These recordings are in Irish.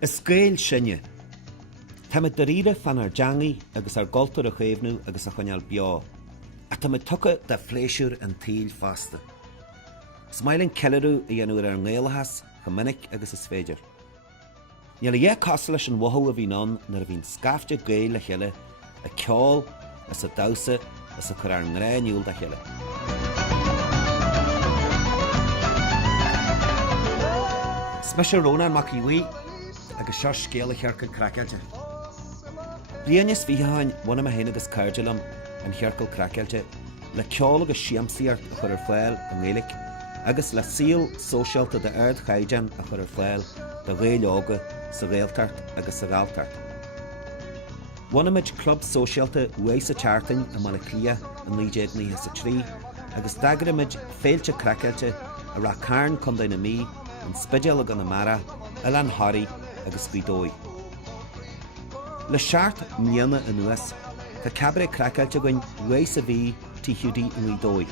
Is scéil sinne. Tá me doríre fan ar deangaí agus ar goltar a chéimhnú agus a chuineal beo. A tá me tucha de fléisiúr an tíl fasta. Smailin ceilirú a dhéanúir ar ngéalachas, go minic agus is féidir. Níl a cos leis an wathú a bhí ná nar a bhín scafte gail le chéile, a ceáil, as a dawsa, as a chur ar ngráiniúil de chéile. Smeise Rónán Mac Aodha Bhuí agus seo scéal a chearcail chraice. Blianas físeáin bhainam a héine agus cairde lam an chearcail chraice le ceáil agus siamsaíart a chur ar fáil an ngéalaigh agus le síl sóisialta de ard chaidean a chur ar fáil de réileoga sa réaltart agus sa ghaltart. Bhainamid club sóisialta uéis a teartain a mala clia an 1993 agus dagaramid féilte chraice a ra cairn chun daine mí an spideal gan na mara a lan Harry agus Cuidói. Le seart mliana in nuas, tá cabaret chraice goin uéis a bhí tíchiúdaí in Cuidói,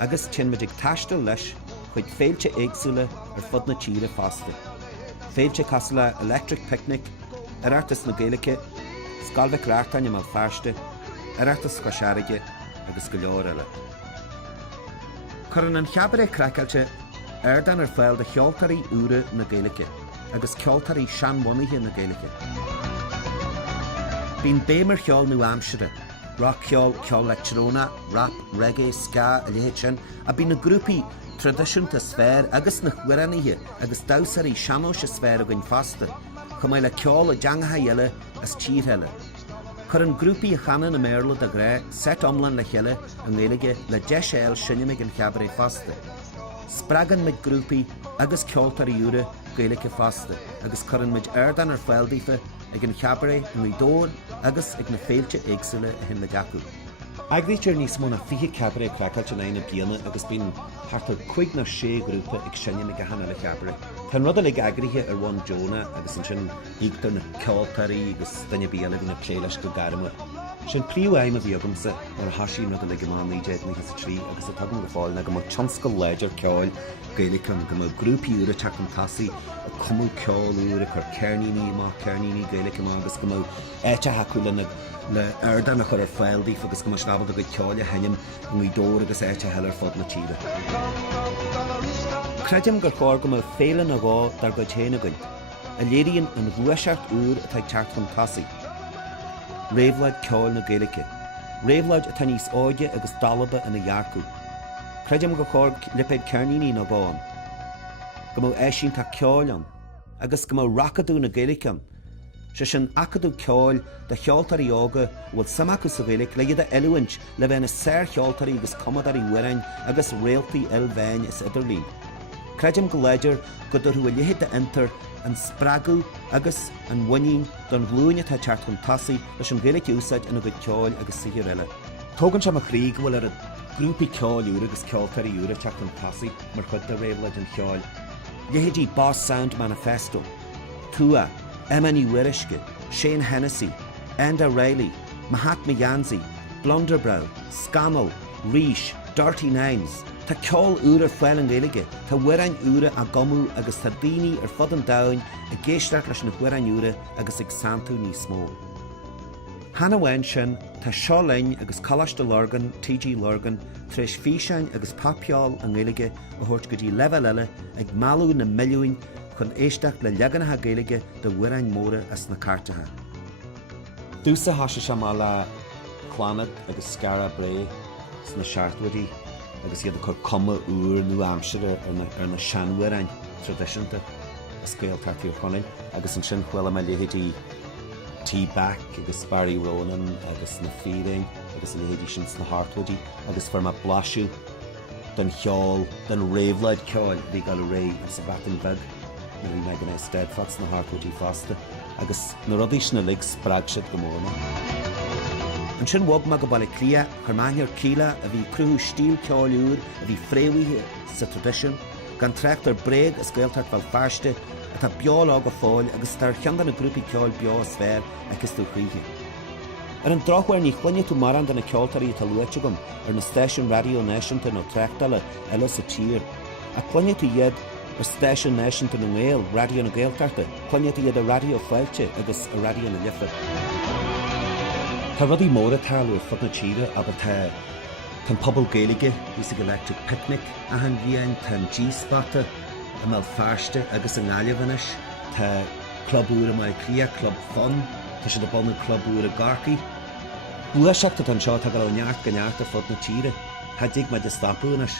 agus tinmidig taistil leis chuid féilte éagsúla ar fud na tíre fasta. Féilte casala electric picnic ar artas na Gaeilge, scalbhaic rátain am fearste, ar artas scoisiarige agus go leor eile. Churann an cabaret chraice airdan ar fáil de cheoltarí úra na Gaeilge, agus ceoltarí seanmhainithe na Gaeilge. Bhín bémar cheol nó amsire, rock cheol, ceol electróna, rap, reggae, ska, a léhéid sin, a bhí na grúpaí tradiisiúnta sfér agus na huireanithe agus dawsarí seanóis a sfér a gin fasta, chum le ceol a deangatha eile as tír eile. Chur an grúpaí a chanan na méarla de gré set omlan le cheile an Gaeilge le 10 éil sinneamig an cabaret fasta. Spragan mid grúpaí agus ceoltarí úra Gaeilge fasta, agus churann mid airdan ar fáildífa ag an cabaret in Cuidóir agus ag na féilte éagsúla a hin le deacú. Agrítear níos mó na fiche cabaret chraice in aina bliana agus bín hartar 5 na 6 grúpa ag sinneamig a hana le cabaret. Tá rud ag agrithe ar bhain Jóna agus an sin ígtar na ceoltarí agus daine bíala bhí na pléiles go garama. Sin príomhhaim a bhí agamsa ar hasí rud le gomáin 1993 agus a tugann go fáil na go mar tionscail léidir ceáil Gaeilge go mar grúpaí úra teach an tasaí a cumú ceáil úra chur cearníní má cearníní Gaeilge agus go mar éite hacuúla le airdan a chur ar fáildíh agus go mar srábal a go ceáil a henim an Cuidóir agus éite heile ar fud na tíre. Creidim gur chóir go mar félan a gá dar go téna goin, a léiríonn an bhuaiseart úr atá teart chun tasaí. Réabhlaid ceáil na Gaeilge, réabhlaid atá níos áide agus dalaba ina dhearcú. Creidim go chóir lipéid cearníní na gáin, go mó éisinnta ceáilean, agus go mó racadú na Gaeilgean, se sin acadú ceáil de cheoltarí ága bhfuil samachú sa Gaeilge le iad a eluint le bheith na séir cheoltarí agus comodarí uireáin agus réaltaí elbhéin is idirlín. Creidim go léidir go dorthú a léhéad de intar an spragu agus an bhainnín don bhlúine tá teart chun tasaí leis an Gaeilge úsáid ina go ceáil agus sihir eile. Tógann se a chrí go bhfuil ar a grúpaí ceáil úra agus ceoltarí úra teach chun tasaí mar chud de réabhlaid an ceáil. Léhéadí Boss Sound Manifesto, Tua, Emily Wiriske, Shane Hennessy, Enda Riley, Mahatma Gandhi, Blunderbrow, Scammell, Rish, Dirty Names. Tá ceáil úra ar fáil an Gaeilge, tá huireáin úra a gomú agus tá daoine ar fud an domhain a géisteart leis na huireáin úra agus ag santú níos mó. Hanna bhain sin tá Seo Linn agus Coláiste Lorgan, TG Lorgan, tréis físeáin agus papáil an Gaeilge a thuirt go dtí leibhel eile ag mealú na milliúin chun éisteach le leaganatha Gaeilge de huireáin móra as na cartathe. Dúsa hasise sem má le chláanad agus scara bré sna seaartmhaidí agus iad chu cuma úr nó amsire ar na seanhuireáin tradiisiúnta a scéaltartaí chonainn agus an sin chhuiile me léhéadí T-Back agus Barry Rónán agus na físeáin agus léhéadí sin na Hartwoodí agus fear ma blasú den cheáil den réabhlaid ceáil bhí gal ré ar sa bhatan bheg na bhí me gan é steadfast na Hartwoodí fasta agus na rudaí sin na lig sprág siad go móna. An sin bhog me go bailla clia chuir maithir cíla a bhí cruthú stíl ceáil úr a bhí fréamhaithe sa tradiisiún gan treachtar bréag a scéaltart bhil fearste a tá beáil á go fáil agus tar cheangan na grúpaí ceáil beo sfér agus tú chríche. Ar an drochhair ní chluinne tú mar an na ceoltarí tá luite gom ar na stéisiún radio náisiúnta nó treachtaile eile sa tír a chluinne tú iad station nation to Noel, radio na Gaeltarte, Cloniati iad a radio failte agus a radio na Lifa. Tá rudí móra talú fod na tíre aber tan pobl Gaelige is ag electric picnic a han bhíon tan G-spata a mal farste agus an Aliavanis tá clubúra mai clia, club fun, tá si a bon clubúra garci. Bua seachta tan seo tá gal neart ganneart a fod na tíre, ha dig mai de stapúnas.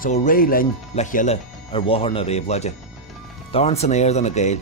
So ré lein le cheile ar bháthair na réabhlaide. Darn san éir an a Gael,